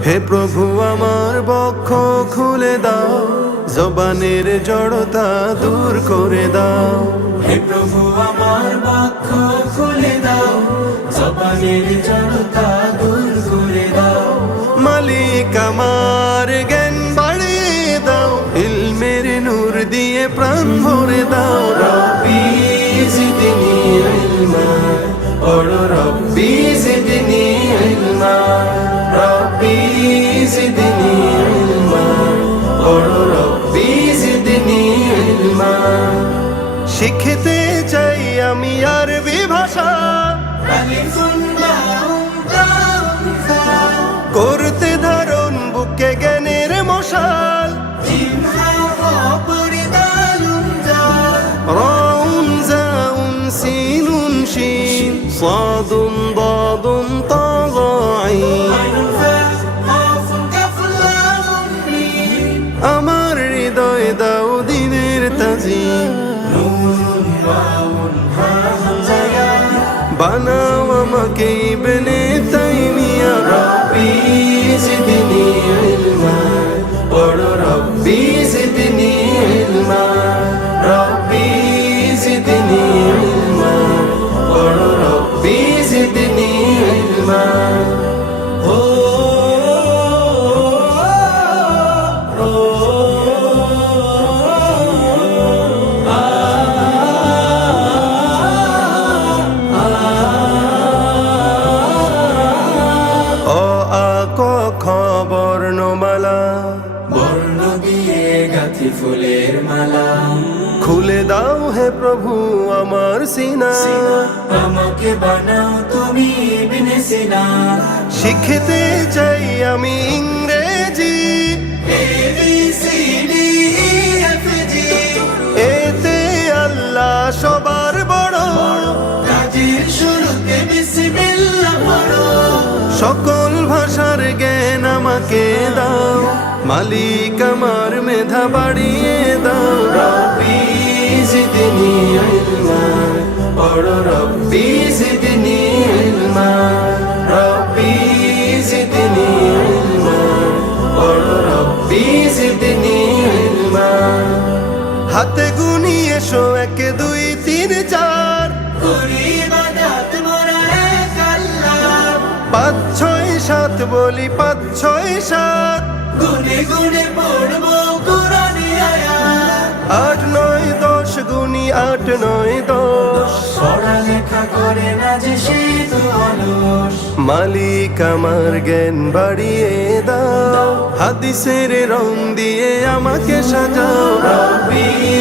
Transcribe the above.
হে প্রভু আমার বক্ষ খুলে দাও, জবানের জড়তা দূর করে দাও। হে প্রভু আমার বক্ষ খুলে দাও, জবানের জড়তা দূর করে দাও। মালিক আমার জ্ঞান বাড়িয়ে দাও, ইলমের নূর দিয়ে প্রাণ ভরে দাও। রব্বি জিদনি ইলমা, পড়ো রব্বি জিদনি ইলমা। রব্বি জিদনি ইলমা, পড়ো রব্বি জিদনি ইলমা। শিখতে চাই আমি আরবি ভাষা, আলিফুন বাউন তাউন ফা, করতে ধারণ বুকে জ্ঞানের মশাল। জিম হা ওয়া পড়ি দালুন জাল, রাউন জাউন সিনুন শিন, সাদুন দাদুন তা আইন। আইনুন ফা কাফুন কাফুন লামুন মিম। আমার হৃদয় দাও দিনের তাজিম, নুন ওয়াউন হা হামজা ইয়া, বানাও আমাকে ইবনে তাইমিয়া। রব্বি জিদনি ইলমা, পড়ো রব্বি জিদনি ইলমা। রব্বি জিদনি ইলমা, পড়ো রব্বি জিদনি ইলমা। ও অ আ ক খ বর্ণমালা, বর্ণ দিয়ে গাঁথি ফুলের মালা। খুলে দাও হে প্রভু আমার সিনা। আমাকে বানাও তুমি ইবনে সিনা। শিখতে চাই আমি ইংরেজি, ABCD EFG, এতে আল্লাহ সবার বড়। কাজের শুরুতে বিসমিল্লাহ পড়ো। সকল ভাষার জ্ঞান আমাকে দাও, মালিক আমার মেধা বাড়িয়ে দাও। রব্বি জিদনি ইলমা, পড়ো রব্বি জিদনি ইলমা। রব্বি জিদনি ইলমা, পড়ো রব্বি জিদনি ইলমা। হাতে গুনি এসো 1 2 3 4, করি ইবাদত মোরা এক আল্লাহ। 5 6 7 বলি 5 6 7, গুনে গুনে পড়বো কুরআনি আয়াত। 8 9 10 গুনি 8 9 10। পড়ালেখা করে না যে সে তো অলস। মালিক আমার জ্ঞান বাড়িয়ে দাও, হাদিসের রং দিয়ে আমাকে সাজাও। রব্বি